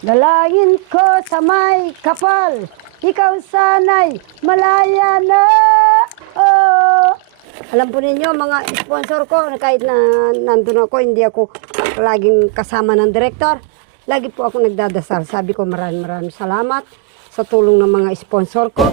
Dalangin ko sa may kapal, ikaw sana'y malaya na. Oh. Alam po ninyo, mga sponsor ko, kahit na nandun ako, hindi ako laging kasama ng direktor. Lagi po ako nagdadasal. Sabi ko maraming salamat sa tulong ng mga sponsor ko.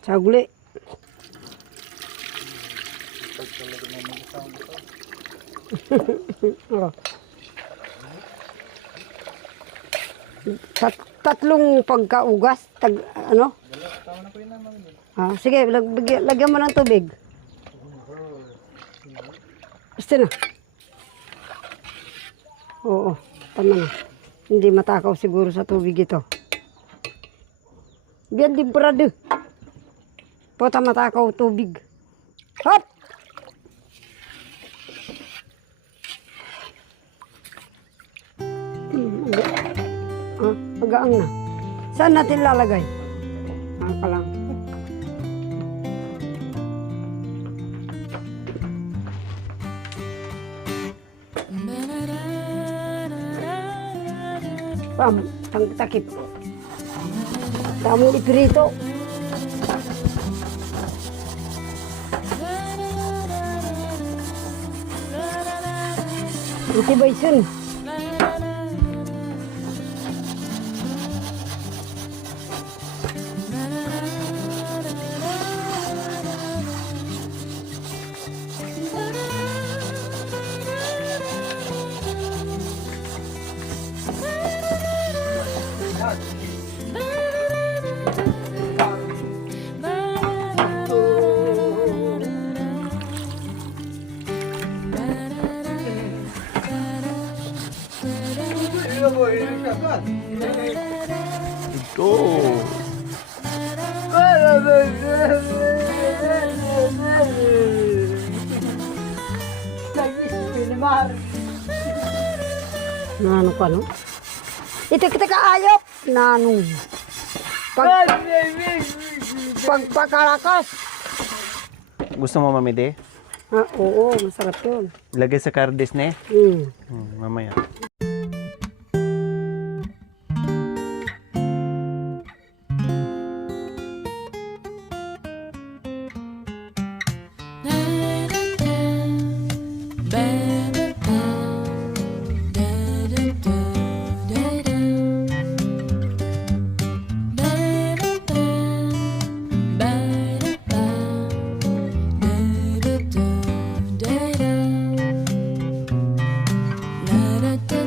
Saguli. Oh. Tatlong pagkaugas, ano? Sige, lagyan mo ng tubig. Gusto na. Oo, tama na. Hindi matakaw siguro sa tubig ito. Bien temperado. Pota matakaw tubig. Hop! Magaang na. Saan natin lalagay? Pa lang. Takip. Damong iprito. Motivation. Ito. Nano ka, no? Kita kaayop. Nanong. Pagpakalakas. Gusto mo mamide? Oo, masarap yun. Ilagay sa kardis ne? Mm. Mamaya. Da da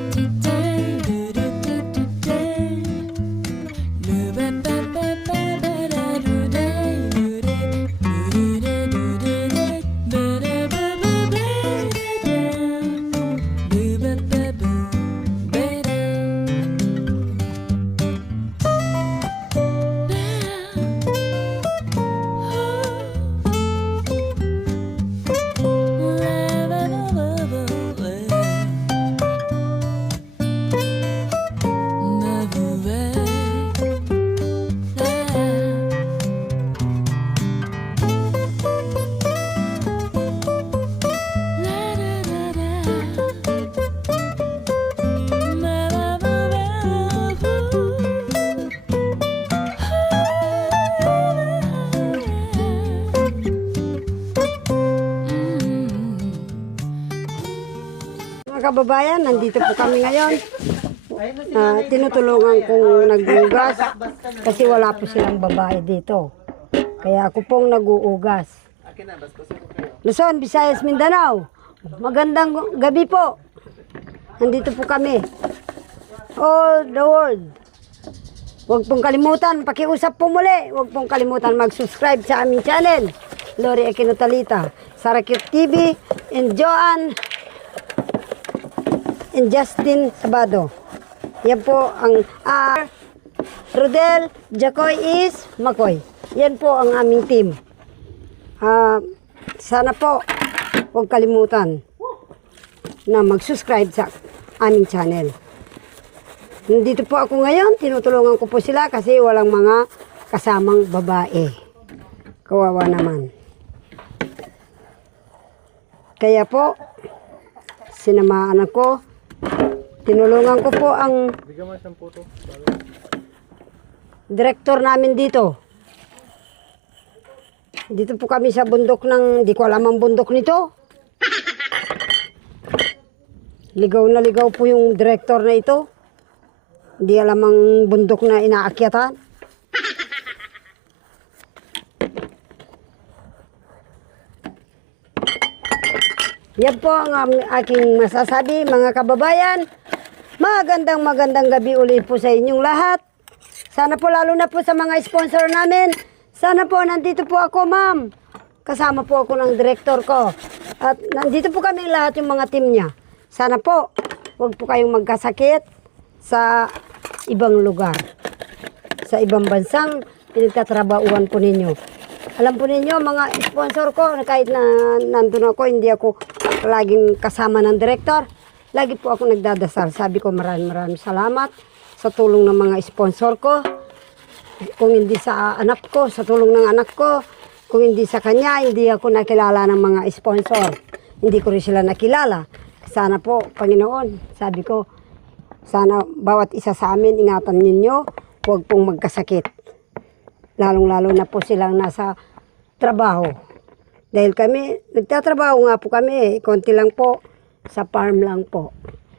kababayan, nandito po kami ngayon. Tinutulungan kong nag-uugas kasi wala po silang babae dito. Kaya ako pong nag-uugas. Luzon, Visayas, Mindanao. Magandang gabi po. Nandito po kami. All the world. Huwag pong kalimutan, pakiusap po muli. Huwag pong kalimutan mag-subscribe sa aming channel. Lori Aquino-Talita, Sarakit TV, and Joanne, and Justin Sabado. Yan po ang Rodel, Jacoy is Makoy. Yan po ang aming team. Sana po huwag kalimutan na mag-subscribe sa aming channel. Nandito po ako ngayon, tinutulungan ko po sila kasi walang mga kasamang babae. Kawawa naman. Kaya po, sinamaan ako. Tinulungan ko po ang direktor namin dito. Dito po kami sa bundok di ko alam ang bundok nito. Ligaw na ligaw po yung direktor na ito. Hindi alam ang bundok na inaakyatan. Yan po ang aking masasabi, mga kababayan. Magandang gabi ulit po sa inyong lahat. Sana po lalo na po sa mga sponsor namin. Sana po nandito po ako, ma'am. Kasama po ako ng direktor ko. At nandito po kami lahat yung mga team niya. Sana po, huwag po kayong magkasakit sa ibang lugar. Sa ibang bansang pinagtatrabahuan po ninyo. Alam po ninyo, mga sponsor ko, kahit na nandun ako, hindi ako laging kasama ng direktor. Lagi po ako nagdadasal. Sabi ko maraming salamat sa tulong ng mga sponsor ko. Kung hindi sa anak ko, sa tulong ng anak ko. Kung hindi sa kanya, hindi ako nakilala ng mga sponsor. Hindi ko rin sila nakilala. Sana po, Panginoon, sabi ko, sana bawat isa sa amin, ingatan ninyo, huwag pong magkasakit. Lalong-lalo na po silang nasa trabaho. Dahil kami, nagtatrabaho nga po kami, konti lang po, sa farm lang po.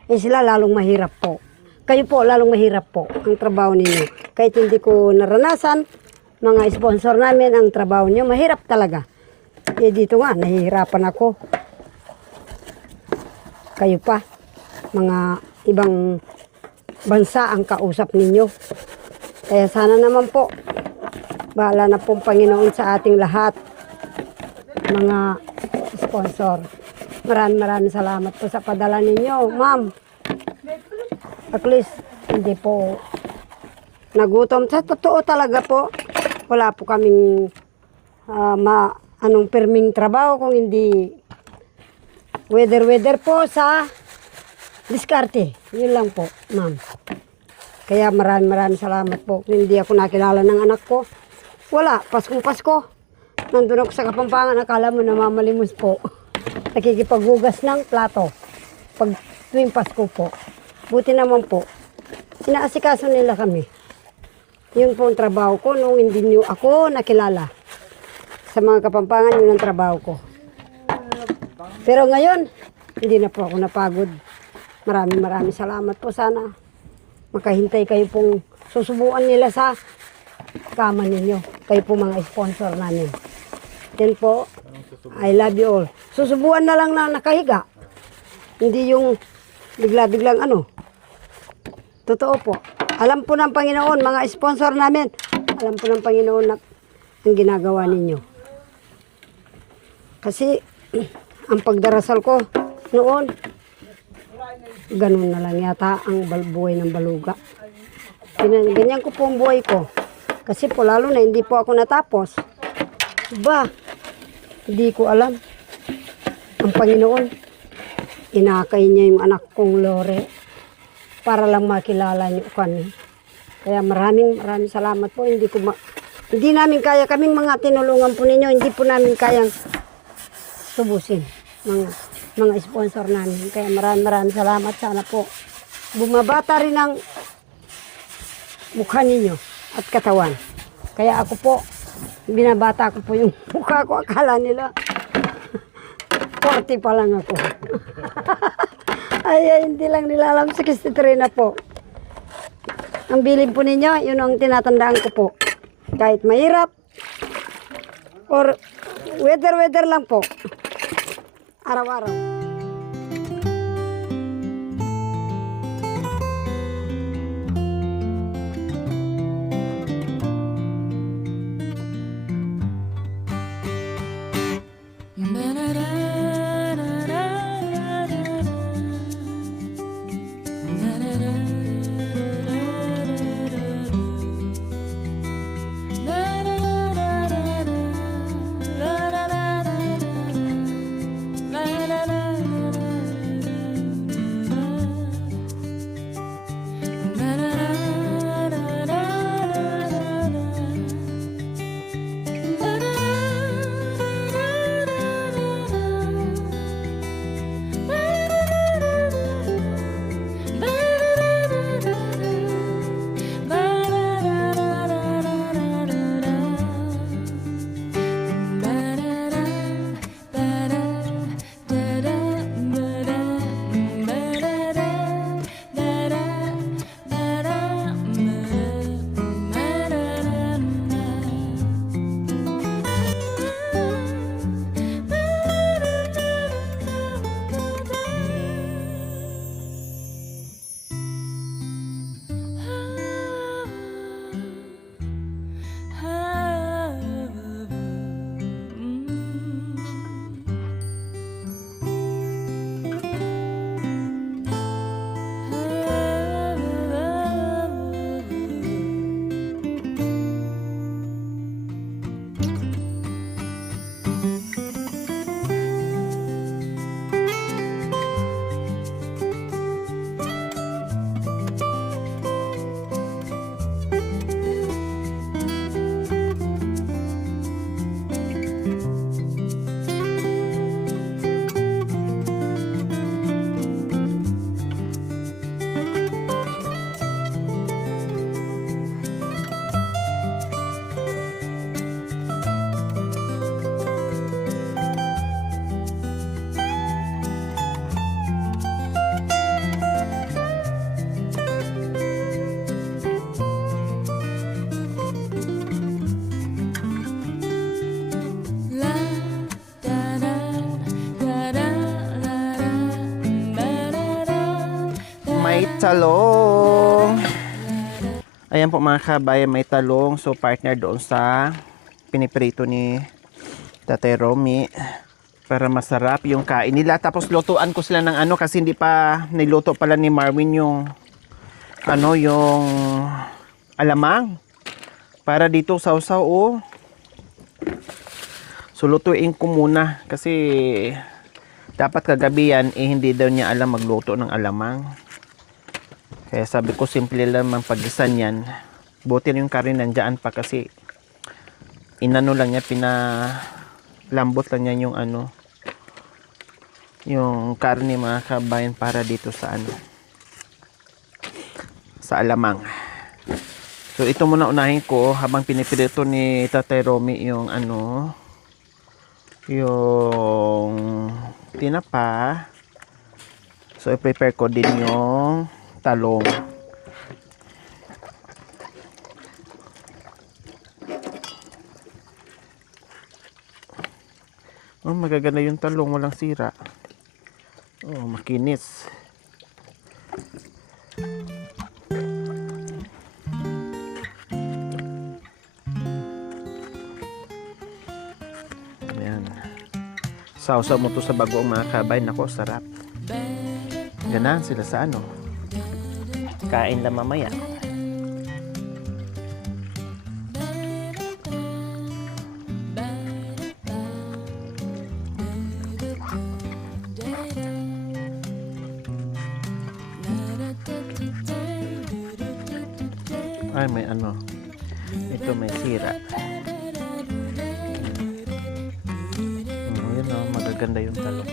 Eh sila lalong mahirap po. Kayo po, lalong mahirap po ang trabaho ninyo. Kahit hindi ko naranasan, mga sponsor namin, ang trabaho nyo, mahirap talaga. Eh dito nga, nahihirapan ako. Kayo pa, mga ibang bansa ang kausap ninyo. Kaya sana naman po, bahala na pong Panginoon sa ating lahat, mga sponsor. Maraming salamat po sa padala ninyo, ma'am. At least, hindi po nagutom. Sa totoo talaga po, wala po kaming perming trabaho kung hindi weather po sa diskarte. Yun lang po, ma'am. Kaya maraming salamat po. Kung hindi ako nakilala ng anak ko, wala, Paskong Pasko. Nandun ako sa Kapampangan, akala mo namamalimos po. Nakikipaghugas ng plato. Pag tuwing Pasko po. Buti naman po, inaasikaso nila kami. Yun po ang trabaho ko nung hindi niyo ako nakilala. Sa mga Kapampangan, yun ang trabaho ko. Pero ngayon, hindi na po ako napagod. Maraming salamat po. Sana makahintay kayo pong susubuan nila sa kama ninyo. Kayo po mga sponsor namin. Yan po, I love you all. Susubuan na lang na nakahiga. Hindi yung bigla-biglang Totoo po. Alam po ng Panginoon, mga sponsor namin, alam po ng Panginoon na ang ginagawa ninyo. Kasi, ang pagdarasal ko noon, ganun na lang yata ang buhay ng baluga. Ganyan ko po ang buhay ko. Kasi po lalo na hindi po ako natapos. Hindi ko alam. Ang Panginoon, inakay niya yung anak kong Lore para lang makilala niyo kami. Kaya maraming salamat po. Hindi namin kaya, kaming mga tinulungan po ninyo, hindi po namin kayang subusin mga sponsor namin. Kaya maraming salamat. Sana po bumabata rin ang mukha ninyo at katawan. Kaya ako po, binabata ko po yung mukha ko. Akala nila 40 pa lang ako. Ay, hindi lang nila alam, 63 na po. Ang bilin po ninyo, yun ang tinatandaan ko po. Kahit mahirap, or weather lang po. Araw-araw. May talong. Ayan po mga kabayan, may talong. So partner doon sa piniprito ni Tatay Romy para masarap yung kain nila. Tapos lutuan ko sila ng ano kasi hindi pa niluto pala ni Marvin yung ano yung alamang para dito sausaw oh. So lutuin ko muna kasi dapat kagabi yan eh hindi daw niya alam magluto ng alamang. Kaya sabi ko simple lang ang pagisan yan. Buti yung curry nandiyan pa kasi inano lang niya, pinalambot lang niya yung ano yung karne mga kabayan para dito sa ano sa alamang. So ito muna unahin ko habang pinipirito ni Tatay Romy yung ano yung tinapa. So i-prepare ko din yung talong. Oh, magaganda yung talong, walang sira. Oh, makinis. Ayan. Sausaw mo to sa bagoong mga kabay. Nako, sarap. Ganahan sila sa ano. Kain lang mamaya. Ay, may ano. Ito may sira. Yun o, magaganda yung talong.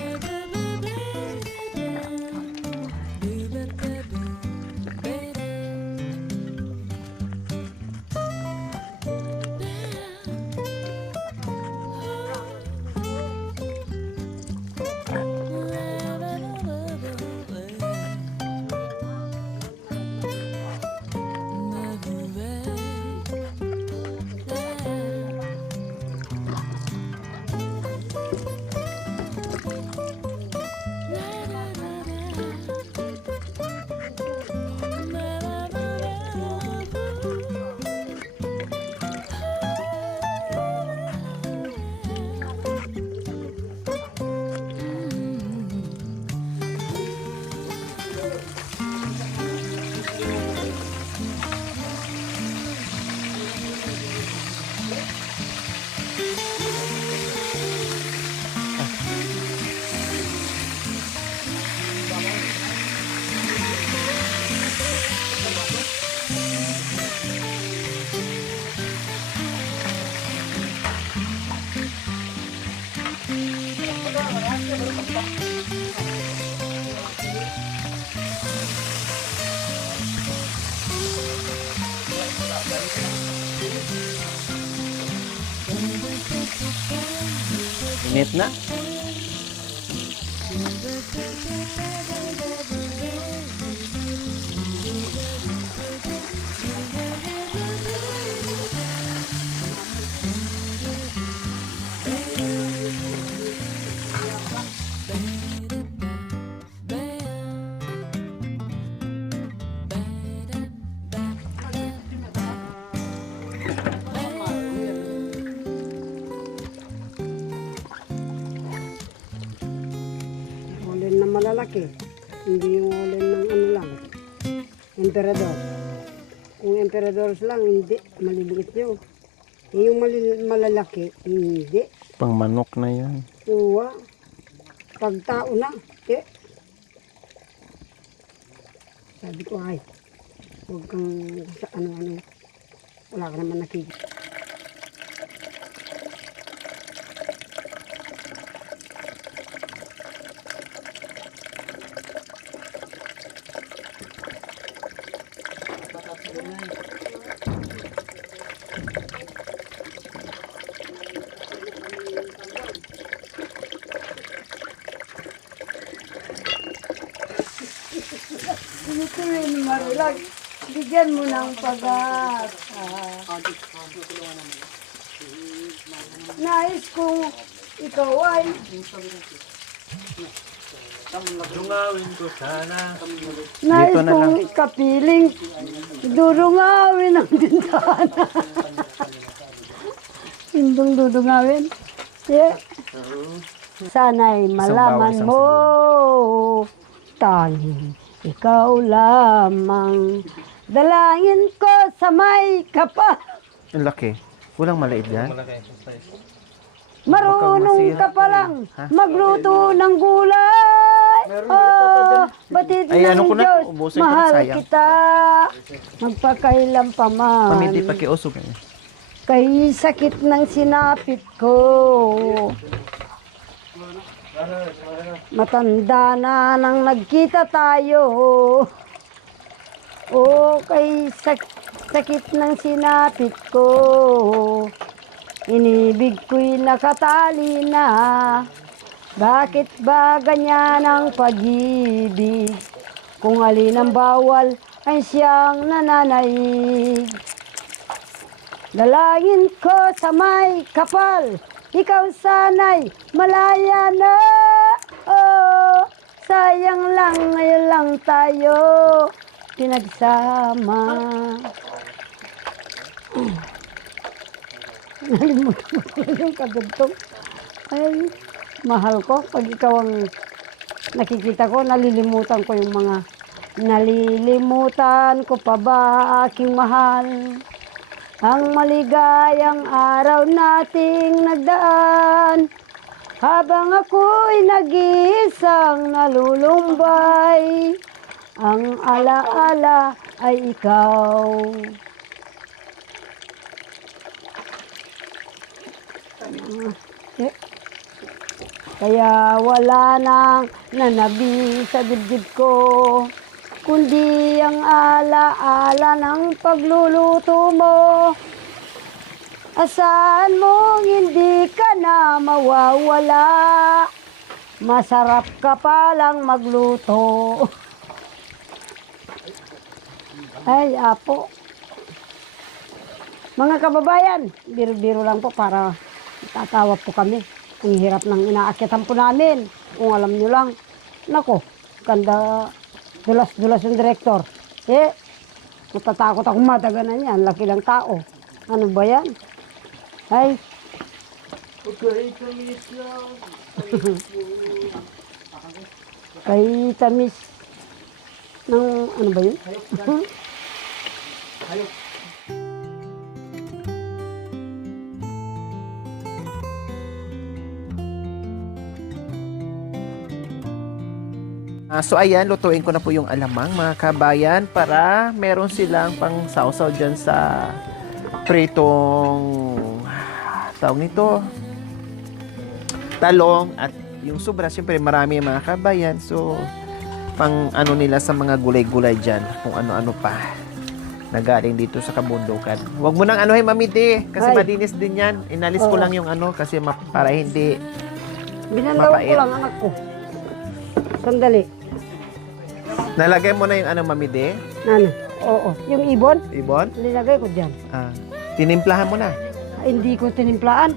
Init na. Ulen na malalaki. Hindi yung ulen ng ano lang. Emperador. Kung emperador lang, hindi. Maliliit yun. Yung malalaki, hindi. Pang manok na yan. Uwa. Pagtao na. Eh. Sabi ko, ay, huwag kang sa ano-ano. Wala ka naman nakikita. Sinituin mo lang. Bigyan mo ng pag-asa. Nais kong ikaw ay Dungawin ko sana. nais Dito na kong kapiling. Dudungawin ang bintana. Hindong dudungawin. Yeah. Sana'y malaman isang mo. Tanging ikaw lamang. Dalangin ko sa may kapal. Ang laki. Walang maliit yan. Marunong ka pa lang magluto ng gulay. Oh, batid Ay, ng ano ko na? Diyos, Ubusin ko na, mahal sayang. kita. Magpakailan pa man. Paminti pa kiusog. Kay sakit ng sinapit ko. Matanda na nang nagkita tayo. O kay sakit ng sinapit ko. Inibig ko'y nakatali na. Bakit ba ganyan ang pag-ibig? Kung alin ang bawal ay siyang nananaig. Dalangin ko sa may kapal, ikaw sana'y malaya na. Oh, sayang lang ngayon lang tayo pinagsama. Nalimutan ko yung kadugtong. Ay, mahal ko. Pag ikaw ang nakikita ko, nalilimutan ko yung mga nalilimutan ko pa ba aking mahal. Ang maligayang araw nating nagdaan. Habang ako'y nag-iisang nalulumbay. Ang alaala ay ikaw. Kaya wala nang nanabi sa dibdib ko, kundi ang alaala ng pagluluto mo. Asahan mong hindi ka na mawawala, masarap ka palang magluto. Ay, apo. Mga kababayan, biro-biro lang po para tatawa po kami. Ang hirap ng inaakyatan po namin. Kung alam nyo lang, nako, ganda, dulas-dulas yung direktor. Matatakot akong madaganan yan. Laki ng tao. Ano ba yan? Ay. Kay tamis ng ano ba yun? So ayan, lutuin ko na po yung alamang mga kabayan para meron silang pang sausaw dyan sa pritong tawag nito talong at Yung sobra, siyempre marami yung mga kabayan. So, pang ano nila sa mga gulay-gulay dyan. Kung ano-ano pa. Nagaling dito sa kabundukan. Huwag mo nang anuhin, Mami D. Kasi Ay. madinis din yan. Inalis ko Oo. lang yung ano kasi para hindi. Binandaw ko Mapait. lang anak ko. Sandali. Nalagay mo na yung ano, Mami D. Ano? Oo. Yung ibon, Ibon. nilagay ko dyan. Ah, tinimplahan mo na. Hindi ko tinimplaan.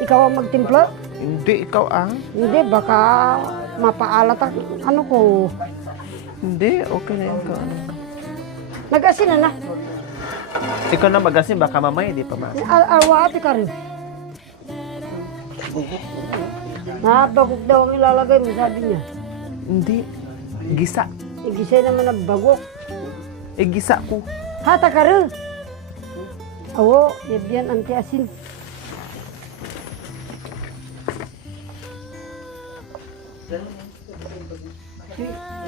Ikaw ang magtimpla? Hindi, ikaw Hindi, baka mapaalat ang ano ko. Hindi, okay na yun. Nag-asin na na. Ikaw na magasin, baka mamaya hindi pa ma. Awati ka rin. Nabagok daw ang ilalagay mo, sabi niya. Hindi. Gisa. Igisay naman na bagok. Gisa ko. Hata ka rin. Awo, yan anti-asin.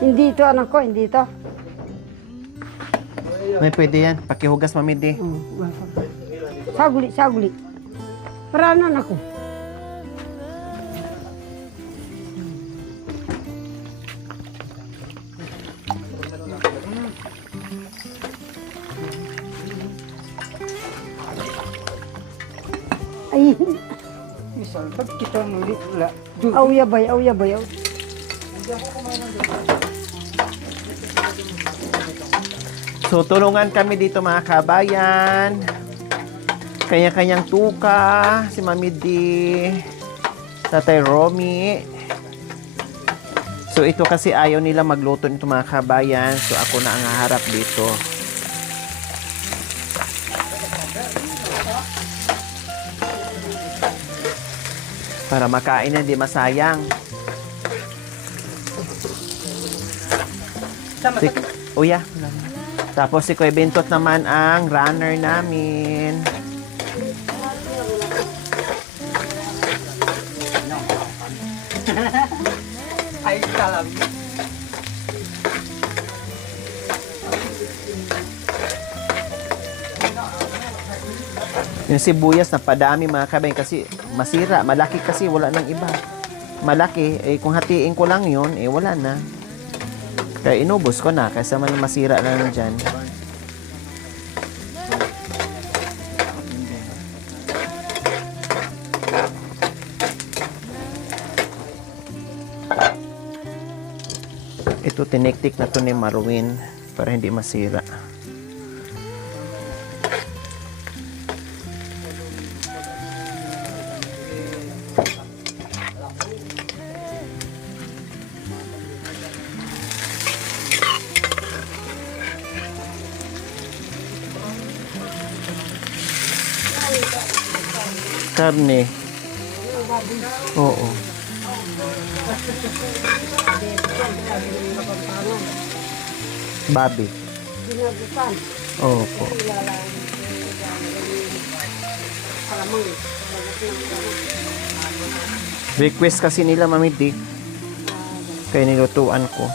Hindi ito anak ko, hindi ito. May pwede yan. Pakihugas, Mami D. Saguli, saguli. Paranan ako. Ay, Pag kita nulit wala. auya bay, auya bay. So, tulungan kami dito mga kabayan. Kanya-kanyang tuka. Si Mami D. Tatay Romy. So, ito kasi ayaw nila magluto nito mga kabayan. So, ako na ang haharap dito. Para makain na, di masayang. Uya. Tapos si Kuya Bentot naman ang runner namin. Ay, salam. Yung sibuyas na padami mga kabayan kasi masira. Malaki kasi wala nang iba. Malaki, eh kung hatiin ko lang yun, eh wala na. Kaya inubos ko na kaysa man masira na lang dyan. Ito tiniktik na to ni Marwin para hindi masira. Karne. Oo. Babi. Ginagutan. Opo. Request kasi nila, Mami D. Kaya nilutuan ko.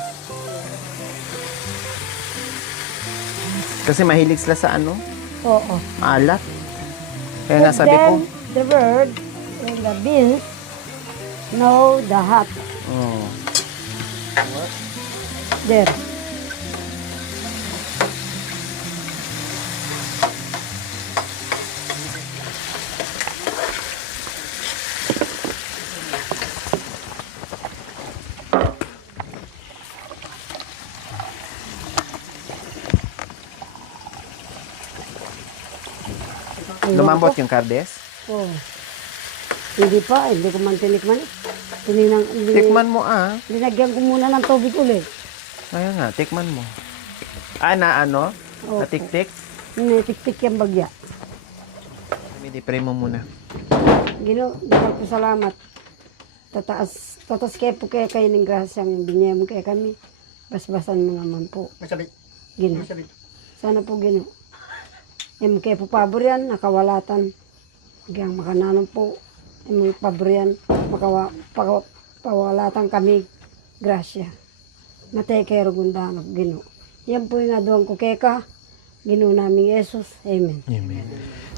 Kasi mahilig sila sa ano? Oo. Alat. Kaya nga sabi ko. Then, the bird and the beans know the hot. Oh. There. Lumambot yung kardes? Oh. Hindi pa, hindi ko man tinikman. Tikman mo Linagyan ko muna ng tubig ulit. Kaya nga, tikman mo. Na ano? Opo. Natiktik? Nitiktik yung bagya. Pray mo muna. Dapat po salamat. Tatas kaya po kaya kayo ng grasyang binyay mo kaya kami. Basbasan mo naman po. Masabi. Gino. Masabi. Sana po gino. Kaya po pabor yan, nakawalatan. Kaya makananon po. May pabor yan, pawalatan kami. Grasya. Matay kayo gundang gino. Yan po yung naduang ko keka. Gino namin Jesus. Amen. Amen.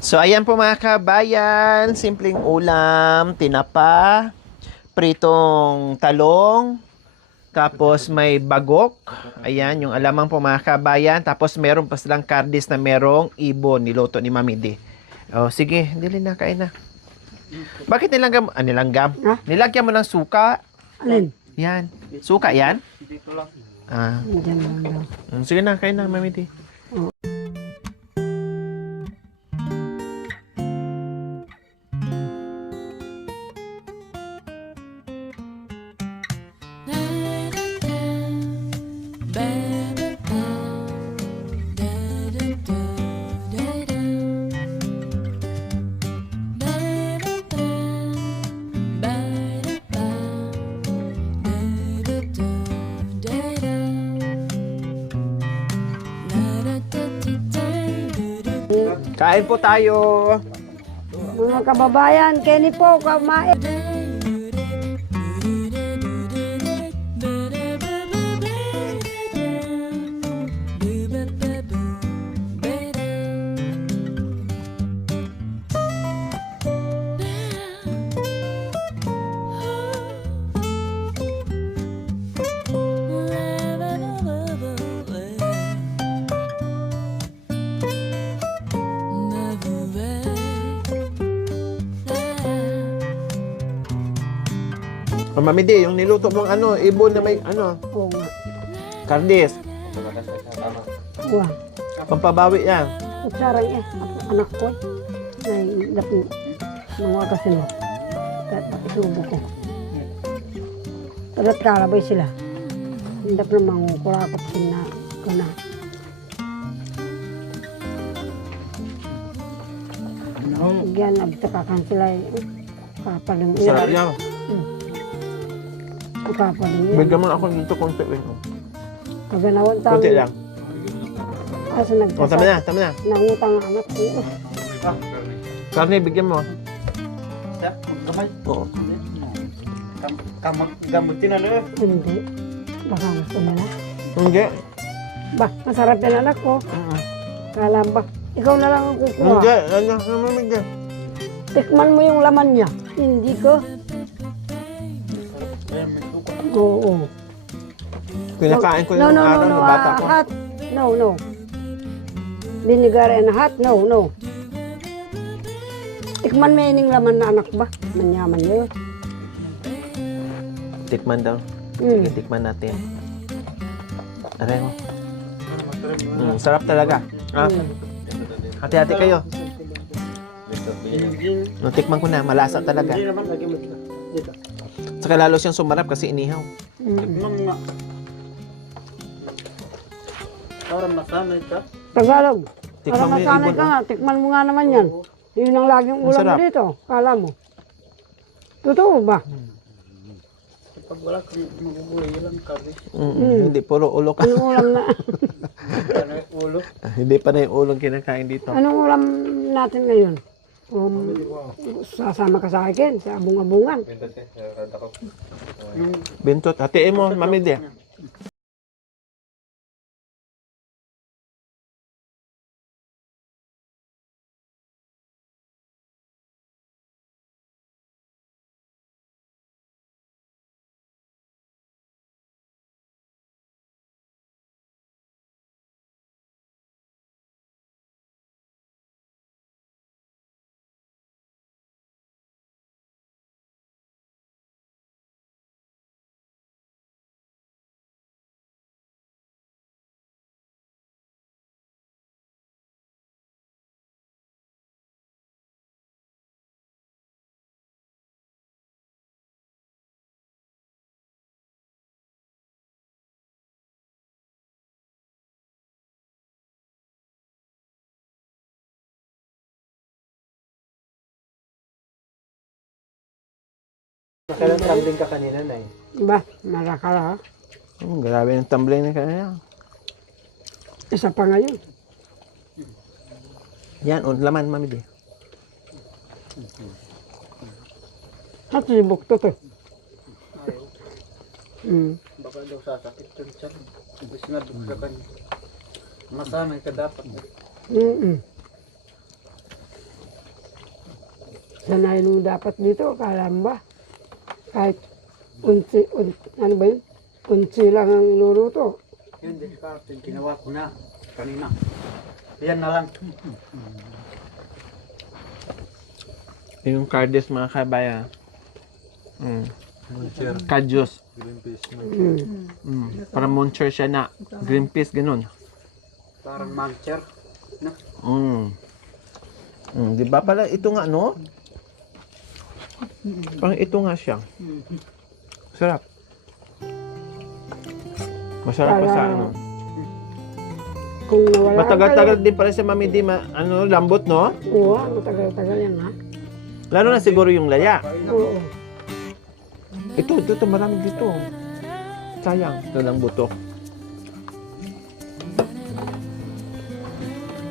So, ayan po mga kabayan. Simpleng ulam, tinapa, pritong talong, tapos may bagok. Ayan, yung alamang po mga kabayan. Tapos meron pa silang kardis na merong ibon. Niluto ni Mami D. Oh, sige, dili na, kain na. Bakit nilanggam? Nilanggam? Ha? Nilagyan mo ng suka. Alin? Yan. Suka yan? Dito lang. Ah. Diyan lang daw. Sige na, kain na, Mami D. Kain po tayo. Mga kababayan, Kenny po, kumain. Oh, Mami D, yung niluto mong ibon na may Oo nga. kardis. Wah. Pampabawi yan. Sarang anak ko. Ay, dapat mga kasino. Isubo ko. Tadat kalabay sila. Hindi na mangukurakot sila ko na. Yan, nagtakakan sila. Kapaling Sarap yan. Kapaling Bigyan mo ako dito konti. Kaganawan tayo. Konti lang. Asa Oh, tama na, tama na. Nangutang ang anak ko. Karne, bigyan mo. Gamay. Oo. Gamutin na lang. Hindi. Baka gusto nila. Hindi. Ba, masarap yan anak ko. Kala ba, ikaw na lang ang kukuha. Hindi. Hindi. Tikman mo yung laman niya. Hindi ko. Oo. Kinakain ko yung araw ng bata ko. Hot. No. Vinegar and hot. No. Tikman mo yung laman na anak ba? Manyaman niya yun. Tikman daw. Sige, tikman natin. Aray mo. Sarap talaga. Hati-hati kayo. Tikman ko na, malasa talaga. Hindi naman lagi mo dito. Dito. Saka lalo siyang sumarap kasi inihaw. Tikman nga. Parang nasanay ka. Tagalog. Tikman Para mo yung masanay ibon. ka nga. Tikman mo nga naman yan. Yun ang laging ulam mo Masarap. dito. Kala mo. Totoo ba? Pag wala kang maguguloy, lang kari. Hindi, puro ulo ka. Anong ulam na? Ano yung ulo? Hindi pa na yung ulong kinakain dito. Anong ulam natin ngayon? Sasama ka sa akin sa abung-abungan. Bintot, hatiin mo, Mami D. Kailan tumbling ka kanina, Nay? Ba, marakala. Grabe yung tumbling na kanya. Isa pa ngayon. Yan, laman, Mami D. At sibok to to. Baka daw sasakit yung tiyan. Ibig na dugga ka niya. Masanay ka dapat. Sanay nung dapat dito, kala mo ba? Kahit ano ba yun? Unsi lang ang iluluto. Yun, discarte. Ginawa ko na kanina. Yan na lang. Yung cardes mga kabayan. Kadyos. Para muncher siya na. Green peas, ganun. Parang mancher. No? Di ba pala ito nga, no? Parang ito nga siya. Sarap. Masarap pa sa ano. Kung nawala Matagal-tagal din pala sa Mami Di, lambot, no? Oo, matagal-tagal yan ha. Lalo na siguro yung laya. Oo. Ito, marami dito. Sayang. Ito lang buto.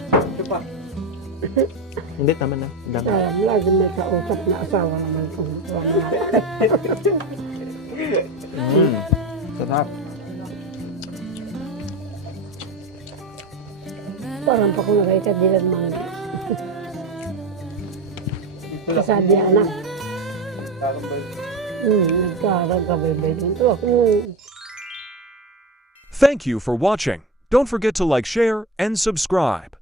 Ito pa. Hindi, tama na. Dami. Lagi may kausap na asawa naman kung wala. Sarap. Parang pa kung nakikadilan mga kasabi anak. Nagkakabay-bay din ito. Thank you for watching. Don't forget to like, share, and subscribe.